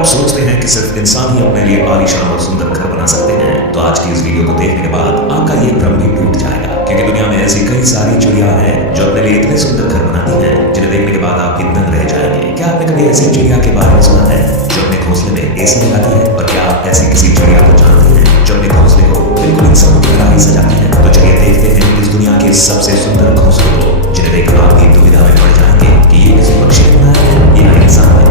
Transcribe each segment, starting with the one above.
आप सोचते हैं कि सिर्फ इंसान ही अपने लिए आलीशान और सुंदर घर बना सकते हैं, तो आज की इस वीडियो को देखने के बाद आपका ये भ्रम भी टूट जाएगा, क्योंकि दुनिया में ऐसी कई सारी चिड़िया हैं जो अपने लिए इतने सुंदर घर बनाती हैं जिन्हें देखने के बाद आप भी दंग रह जाएंगे। क्या आपने कभी ऐसी चिड़िया के बारे में सुना है जो अपने घोंसले में एसी लगाती है? और क्या आप ऐसी किसी चिड़िया को जानते हैं जो अपने घोंसले को बिल्कुल इंसानों की तरह ही सजाती है? तो चलिए देखते हैं इस दुनिया के सबसे सुंदर घोंसलों को, जिन्हें देखकर आप भी दुविधा में पड़ जाएंगे कि ये किसी पक्षी ने बनाया है या इंसान है।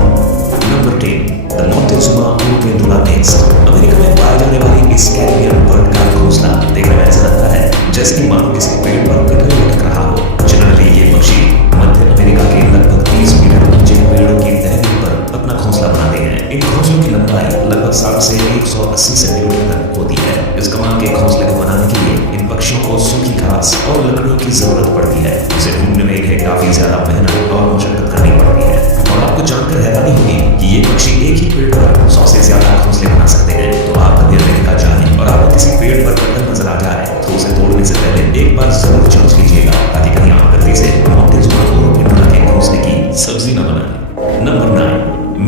Number 10, the Montezuma oropendola nest. America में पाए जाने वाली इस कैरिबियन बर्ड का घोंसला देखने में ऐसा लगता है जैसे कि मानो किसी पेड़ पर कटहल लटक रहा हो। जनरली ये पक्षी मध्य अमेरिका के लगभग 30 मीटर ऊंचे पेड़ों की टहनी पर अपना घोंसला बनाते हैं। इन घोंसलों की लंबाई लगभग 60 से 180 सेंटीमीटर तक होती है। इस कमाल के घोंसले को बनाने के लिए इन पक्षियों को सूखी घास और लकड़ियों की जरूरत पड़ती है, जिसे ढूंढने में इन्हें काफी ज्यादा मेहनत और मशक्कत करनी पड़ती है। और आपको जानकर हैरानी होगी कि ये पक्षी एक ही पेड़ पर 100 से ज्यादा घोंसले बना सकते हैं। तो आप कभी अमेरिका जाएं और आपको किसी पेड़ पर कटहल नजर आ जाए तो उसे तोड़ने से पहले एक बार जरूर जांच कीजिएगा, ताकि कहीं आप गलती से मोंटेजुमा उरुपेंडुला के घोंसले की सब्जी न बनाएं। Number 9,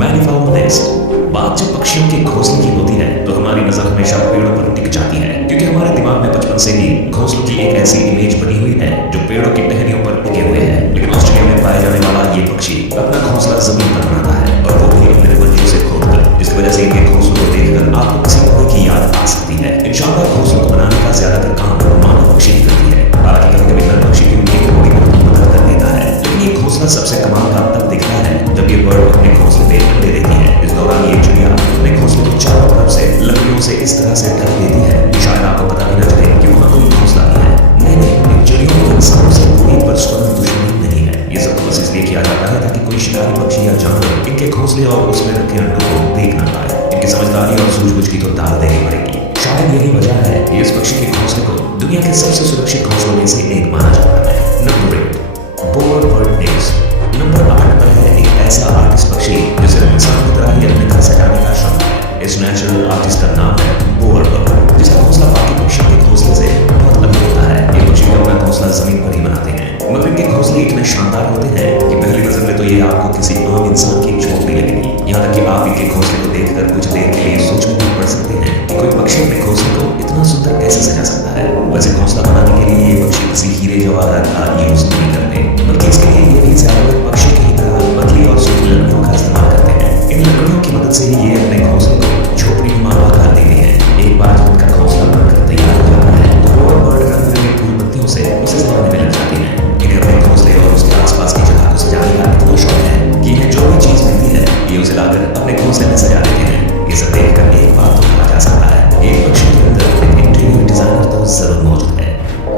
malleefowl nest. बात जब पक्षियों के घोंसले की होती है तो हमारी नजर हमेशा पेड़ों पर टिक जाती है, क्योंकि हमारे दिमाग में बचपन से ही घोंसलों की एक ऐसी इमेज बनी हुई है जो पेड़ों की टहनियों पर टिके हुए हैं। लेकिन ऑस्ट्रेलिया में पाया जाने वाला ये पक्षी अपना घोंसला जमीन पर बनाता है, और वो भी अपने बंजों से खोदकर, जिसकी वजह से इनके घोंसलों को देखकर आपको किसी और की याद आ सकती है। इन शानदार घोंसलों को बनाने का ज्यादातर काम मानव पक्षी ही करती है। हालांकि कभी कभी नर पक्षी भी उनकी थोड़ी बहुत मदद कर देता है, लेकिन ये घोंसला सबसे कमाल का तब दिखता है जब ये बर्ड अपने घोंसले पे अंडे देती है। इस दौरान ये चिड़िया अपने घोंसले को चारों तरफ से लकड़ियों से इस तरह से ढक देती है कि शायद आपको पता भी न चले कि वहाँ कोई घोंसला भी है। नहीं, इन चिड़ियों को इंसानों से कोई परस्पर दुश्मनी नहीं है। ये सब बस इसलिए किया जाता है ताकि कोई शिकारी पक्षी या जानवर इनके घोंसले और उसमें रखे अंडों को देख न पाए। इनकी समझदारी और सूझबूझ की तो दाद देनी पड़ेगी। शायद यही वजह है कि इस पक्षी के घोंसले को दुनिया के सबसे सुरक्षित घोंसलों में से एक माना जाता है। Number 8, bower bird nest. Number 8 पर है एक ऐसा आर्टिस्ट पक्षी जिसे इंसान की तरह ही अपने घर सजाने का शौक है। इस नेचुरल आर्टिस्ट का नाम है बोअर बर्ड, जिसका घोंसला बाकी पक्षियों के घोंसले से बहुत अलग होता है। ये पक्षी अपना घोंसला जमीन पर ही बनाते हैं, मगर इनके घोंसले इतने शानदार होते हैं कि पहली नजर में तो ये आपको किसी आम इंसान की झोपड़ी लगेगी। यहाँ तक कि आप इनके घोंसले को देखकर कुछ देर के लिए सोच में भी पड़ सकते हैं कि कोई पक्षी अपने घोंसले को इतना सुंदर कैसे सजा सकता है। वैसे घोंसला बनाने के लिए ये पक्षी किसी हीरे जवाहरात का यूज नहीं करते, बल्कि इसके लिए ये भी ज्यादातर पक्षी की तरह पतली और सूखी लकड़ियों का इस्तेमाल करते हैं। इन लकड़ियों की मदद से ही ये अपने घोंसले को झोपड़ी नुमा आकार देते हैं। एक बार जब इनका घोंसला बनकर तैयार हो जाता है तो बोअर बर्ड रंग बिरंगे फूल पत्तियों से उसे सजाने में लग जाती हैं। इन्हें अपने घोंसले और उसके आसपास की जगह को सजाने का इतना शौक है कि इन्हें जो भी चीज मिलती है ये उसे लाकर अपने घोंसले में सजा देते हैं। ये सब देखकर एक बात तो कहा जा सकता है, एक पक्षी के अंदर एक इंटीरियर डिजाइनर तो जरूर मौजूद है।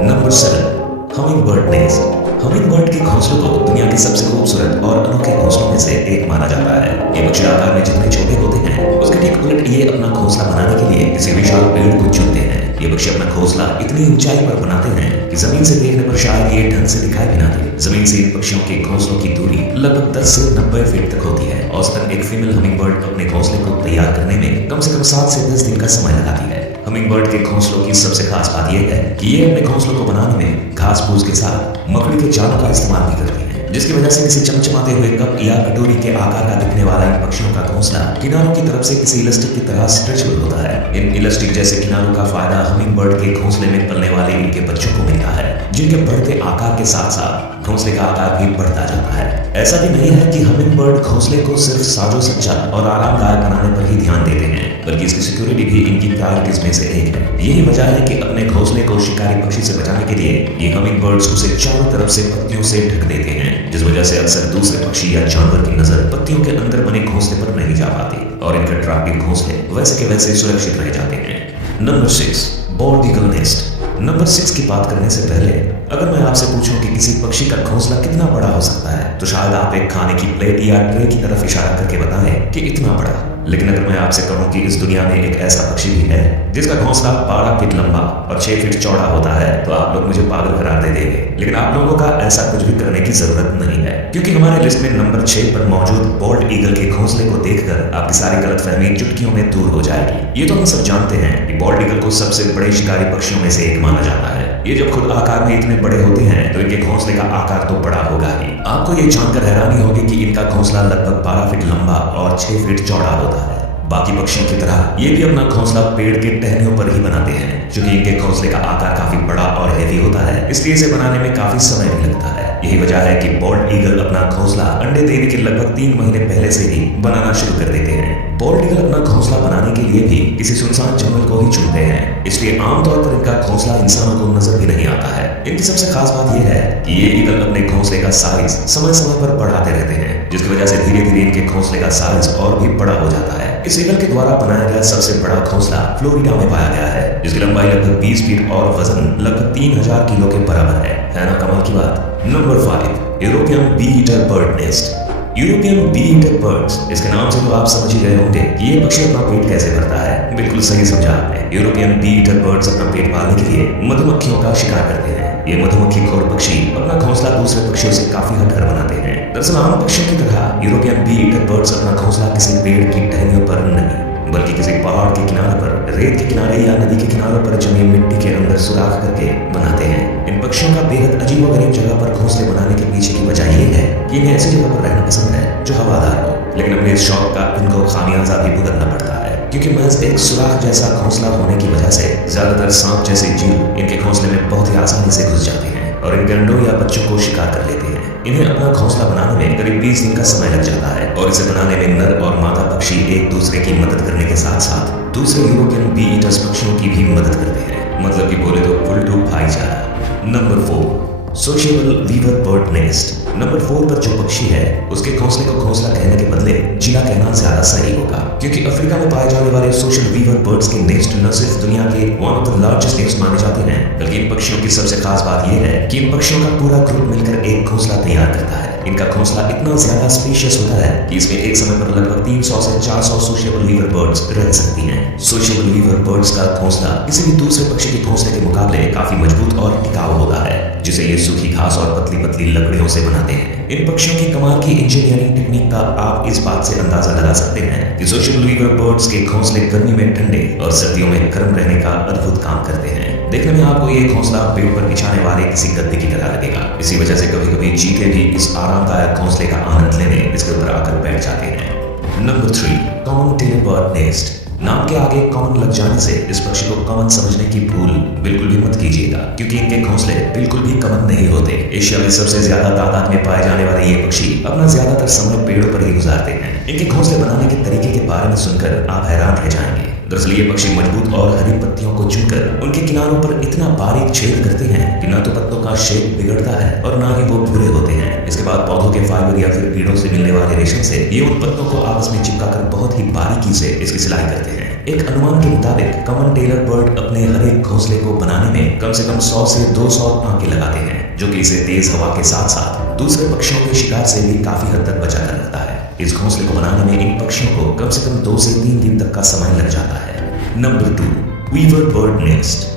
Number 7, humming bird nest. Humming bird के घोंसलों को दुनिया के सबसे खूबसूरत और अनोखे घोंसलों में से एक माना जाता है। ये पक्षी आकार में जितने छोटे होते हैं उसके ठीक उलट ये अपना घोंसला बनाने के लिए किसी विशाल पेड़ को चुनते हैं। ये पक्षी अपना घोंसला इतनी ऊंचाई पर बनाते हैं कि जमीन से देखने पर शायद ये ढंग से दिखाई भी ना दे। जमीन से इन पक्षियों के घोंसलों की दूरी लगभग 10 से 90 फीट तक होती है। औसतन एक फीमेल हमिंग बर्ड अपने घोंसले को तैयार करने में कम से कम 7 से 10 दिन का समय लगाती है। हमिंग बर्ड के घोंसलों की सबसे खास बात यह है कि ये अपने घोंसलों को बनाने में घास फूस के साथ मकड़ी के जालों का इस्तेमाल भी करती है, जिसकी वजह से किसी चमचमाते हुए कप या कटोरी के आकार का दिखने वाला इन पक्षियों का घोंसला किनारों की तरफ से किसी इलास्टिक की तरह स्ट्रेचेबल होता है। इन इलास्टिक जैसे किनारों का फायदा हमिंग बर्ड के घोंसले में पलने वाले इनके बच्चों को मिलता है, जिनके बढ़ते आकार के साथ साथ घोंसले का आकार भी बढ़ता जाता है। ऐसा भी नहीं है कि हमिंग बर्ड घोंसले को सिर्फ साजो सज्जा और आरामदायक बनाने पर ही ध्यान देते हैं, बल्कि इसकी सिक्योरिटी भी इनकी प्रायोरिटीज में से एक है। यही वजह है कि अपने घोंसले को शिकारी पक्षी से बचाने के लिए ये हमिंग बर्ड्स उसे चारों तरफ से पत्तियों से ढक देते हैं, जिस वजह से अक्सर दूसरे पक्षी या जानवर की नजर पत्तियों के अंदर बने घोंसले पर नहीं जा पाती और इनके अट्रैक्टिव घोंसले वैसे के वैसे सुरक्षित रह जाते हैं। Number 6, bold eagle nest. Number 6 की बात करने से पहले अगर मैं आपसे पूछूं कि किसी पक्षी का घोंसला कितना बड़ा हो सकता है, तो शायद आप एक खाने की प्लेट या ट्रे की तरफ इशारा करके बताएं कि इतना बड़ा। लेकिन अगर मैं आपसे कहूं कि इस दुनिया में एक ऐसा पक्षी भी है जिसका घोंसला 12 फीट लंबा और 6 फीट चौड़ा होता है, तो आप लोग मुझे पागल करार दे देंगे। लेकिन आप लोगों का ऐसा कुछ भी करने की जरूरत नहीं है, क्योंकि हमारे लिस्ट में नंबर 6 पर मौजूद बॉल्ड ईगल के घोंसले को देखकर आपकी सारी गलतफहमी चुटकियों में दूर हो जाएगी। ये तो हम सब जानते हैं कि बॉल्ड ईगल को सबसे बड़े शिकारी पक्षियों में से एक माना जाता है। ये जब खुद आकार में इतने बड़े होते हैं तो इनके घोंसले का आकार तो बड़ा होगा ही। आपको ये जानकर हैरानी होगी कि इनका घोंसला लगभग 12 फीट लंबा और 6 फीट चौड़ा होता है। बाकी पक्षियों की तरह ये भी अपना घोंसला पेड़ के टहनियों पर ही बनाते हैं। क्योंकि इनके घोंसले का आकार काफी बड़ा और हेवी होता है, इसलिए इसे बनाने में काफी समय भी लगता है। यही वजह है कि बॉल्ड ईगल अपना घोंसला अंडे देने के लगभग 3 महीने पहले से ही बनाना शुरू कर देते हैं। बॉल्ड ईगल अपना घोंसला बनाने के लिए भी किसी सुनसान जंगल को ही चुनते हैं, इसलिए आमतौर पर इनका घोंसला इंसानों को नजर भी नहीं आता है। इनकी सबसे खास बात यह है कि ये ईगल अपने घोंसले का साइज समय समय पर बढ़ाते रहते हैं, जिसकी वजह से धीरे धीरे इनके घोंसले का साइज और भी बड़ा हो जाता है। इस ईगल के द्वारा बनाया गया सबसे बड़ा घोंसला फ्लोरिडा में पाया गया है, जिसकी लंबाई लगभग 20 फीट और वजन लगभग 3000 किलो के बराबर है ना कमाल की बात। Number 5, European bee eater bird nest. European bee eater birds, इसके नाम से तो आप समझ ही गए होंगे कि ये पक्षी अपना पेट कैसे भरता है। बिल्कुल सही समझा आपने। यूरोपियन बी ईटर बर्ड्स अपना पेट पालने के लिए मधुमक्खियों का शिकार करते हैं। ये मधुमक्खी खोर पक्षी अपना घोंसला दूसरे पक्षियों से काफी हटकर बनाते हैं। दरअसल आम पक्षियों की तरह यूरोपियन बी ईटर बर्ड्स अपना घोंसला किसी पेड़ की टहनियों पर नहीं, बल्कि किसी पहाड़ के किनारे पर, रेत के किनारे या नदी के किनारों पर जमी मिट्टी के अंदर सुराख करके बनाते हैं। इन पक्षियों का बेहद अजीबोगरीब जगह पर घोंसले बनाने के पीछे की वजह ये है कि इन्हें ऐसी जगह पर रहना पसंद है जो हवादार हो, लेकिन अपने इस शौक का इनको खामियाजा भी भुगतना पड़ता है, क्योंकि महज एक सुराख जैसा घोंसला होने की वजह से ज्यादातर सांप जैसे जीव इनके घोंसले में बहुत ही आसानी से घुस जाते हैं और इन अंडों या बच्चों को शिकार कर लेते हैं। इन्हें अपना घोंसला बनाने में करीब 20 दिन का समय लग जाता है और इसे बनाने में नर और मादा पक्षी एक दूसरे की मदद करने के साथ साथ दूसरे यूरोपियन बी ईटर्स पक्षियों की भी मदद करते हैं। मतलब कि बोले तो फुल टू भाईचारा। Number 4, sociable weaver bird nest. Number 4 पर जो पक्षी है उसके घोंसले को घोंसला कहने के बदले जिला कहना ज्यादा सही होगा, क्योंकि अफ्रीका में पाए जाने वाले सोशल वीवर बर्ड्स के नेस्ट न सिर्फ दुनिया के one of the largest nest माने जाते हैं, बल्कि इन पक्षियों की सबसे खास बात यह है कि इन पक्षियों का पूरा ग्रुप मिलकर एक घोंसला तैयार करता है। इनका घोंसला इतना ज्यादा स्पेशियस होता है कि इसमें एक समय पर लगभग 300 से 400 सोशिएबल वीवर बर्ड्स रह सकती हैं। सोशिएबल वीवर बर्ड्स का घोंसला किसी भी दूसरे पक्षी के घोंसले के मुकाबले काफी मजबूत और टिकाऊ होता है, जिसे ये सूखी घास और पतली पतली लकड़ियों से बनाते हैं। इन पक्षियों की कमाल की इंजीनियरिंग टेक्निक का आप इस बात से अंदाजा लगा सकते हैं कि सोशिएबल वीवर बर्ड्स के घोंसले गर्मी में ठंडे और सर्दियों में गर्म रहने का अद्भुत काम करते हैं। देखने में आपको ये घोंसला पेड़ पर बिछाने वाले किसी गद्दे की तरह लगेगा। इसी वजह से कभी कभी चीते भी इस आरामदायक घोंसले का आनंद लेने इसके ऊपर आकर बैठ जाते हैं। Number 3, common tailor bird nest. नाम के आगे कॉमन लग जाने से इस पक्षी को कॉमन समझने की भूल बिल्कुल भी मत कीजिएगा, क्योंकि इनके घोंसले बिल्कुल भी कॉमन नहीं होते। एशिया में सबसे ज्यादा तादाद में पाए जाने वाले ये पक्षी अपना ज्यादातर समय पेड़ों पर ही गुजारते हैं। इनके घोंसले बनाने के तरीके के बारे में सुनकर आप हैरान रह जाएंगे। दरअसल ये पक्षी मजबूत और हरी पत्तियों को चुनकर उनके किनारों पर इतना बारीक छेद करते हैं कि ना तो पत्तों का शेप बिगड़ता है और ना ही वो भूरे होते हैं। इसके बाद पौधों के फाइबर या फिर कीड़ों से मिलने वाले रेशम से ये उन पत्तों को आपस में चिपकाकर बहुत ही बारीकी से इसकी सिलाई करते हैं। एक अनुमान के मुताबिक कॉमन टेलर बर्ड अपने हर एक घोंसले को बनाने में कम से कम 100 से 200 टांके लगाते हैं, जो कि इसे तेज हवा के साथ साथ दूसरे पक्षियों के शिकार से भी काफी हद तक बचा कर रखता है। इस घोंसले को बनाने में इन पक्षियों को कम से कम 2 से 3 दिन तक का समय लग जाता है। Number 2, weaver bird nest.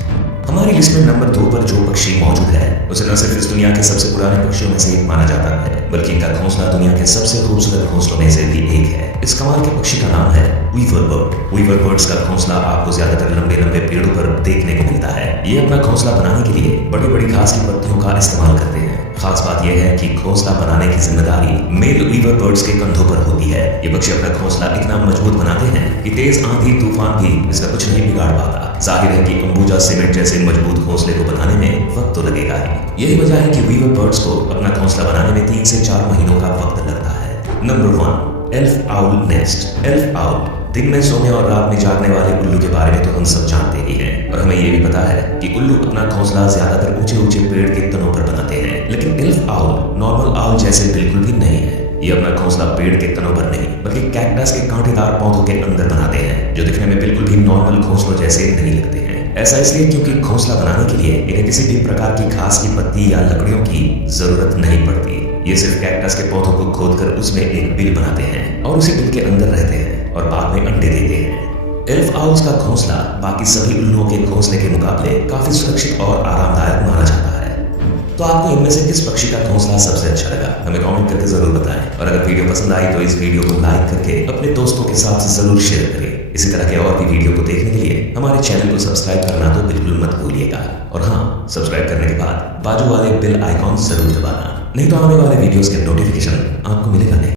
हमारी लिस्ट में नंबर 2 पर जो पक्षी मौजूद है उसे न सिर्फ इस दुनिया के सबसे पुराने पक्षियों में से एक माना जाता है, बल्कि इनका घोंसला दुनिया के सबसे खूबसूरत घोंसलों में से भी एक है। इस कमाल के पक्षी का नाम है वीवर बर्ड। वीवर बर्ड्स का घोंसला आपको ज्यादातर लंबे लंबे पेड़ों पर देखने को मिलता है। ये अपना घोंसला बनाने के लिए बड़ी बड़ी घास की पत्तियों का इस्तेमाल करते हैं। खास बात यह है कि घोंसला बनाने की जिम्मेदारी मेल वीवर बर्ड्स के कंधों पर होती है। ये पक्षी अपना घोंसला इतना मजबूत बनाते हैं कि तेज आंधी तूफान भी इसका कुछ नहीं बिगाड़ पाता। जाहिर है कि अंबुजा सीमेंट जैसे मजबूत घोंसले को बनाने में वक्त तो लगेगा ही। यही वजह है कि वीवर बर्ड्स को अपना घोंसला बनाने में 3 से 4 महीनों का वक्त लगता है। Number 1, elf owl nest. Elf owl दिन में सोने और रात में जागने वाले उल्लू के बारे में तो हम सब जानते ही हैं, और हमें यह भी पता है कि उल्लू अपना घोंसला ज्यादातर ऊंचे ऊंचे पेड़ के तनों पर बनाते हैं। लेकिन एल्फ आउल नॉर्मल आउल जैसे बिल्कुल भी नहीं है। ये अपना घोंसला पेड़ के तनों पर नहीं, बल्कि कैक्टस के कांटेदार पौधों के अंदर बनाते हैं, जो दिखने में बिल्कुल भी नॉर्मल घोंसलों जैसे नहीं लगते हैं। ऐसा इसलिए क्योंकि घोंसला बनाने के लिए इन्हें किसी भी प्रकार की घास की पत्ती या लकड़ियों की जरूरत नहीं पड़ती। ये सिर्फ कैक्टस के पौधों को खोदकर उसमें एक बिल बनाते हैं और उसी बिल के अंदर रहते हैं और बाद में अंडे देते हैं। एल्फ आउल्स का घोंसला बाकी सभी उल्लुओं के घोंसले के मुकाबले काफी सुरक्षित और आरामदायक माना जाता है। तो आपको इनमें से किस पक्षी का घोंसला सबसे अच्छा लगा, हमें कमेंट करके जरूर बताएं। और अगर वीडियो पसंद आई तो इस वीडियो को लाइक करके अपने दोस्तों के साथ जरूर शेयर करें। इसी तरह के और भी वीडियो को देखने के लिए हमारे चैनल को सब्सक्राइब करना तो बिल्कुल मत भूलिएगा। और हाँ, सब्सक्राइब करने के बाद बाजू वाले बेल आइकॉन जरूर दबाना, नहीं तो आने वाले वीडियोस के नोटिफिकेशन आपको मिलेगा नहीं।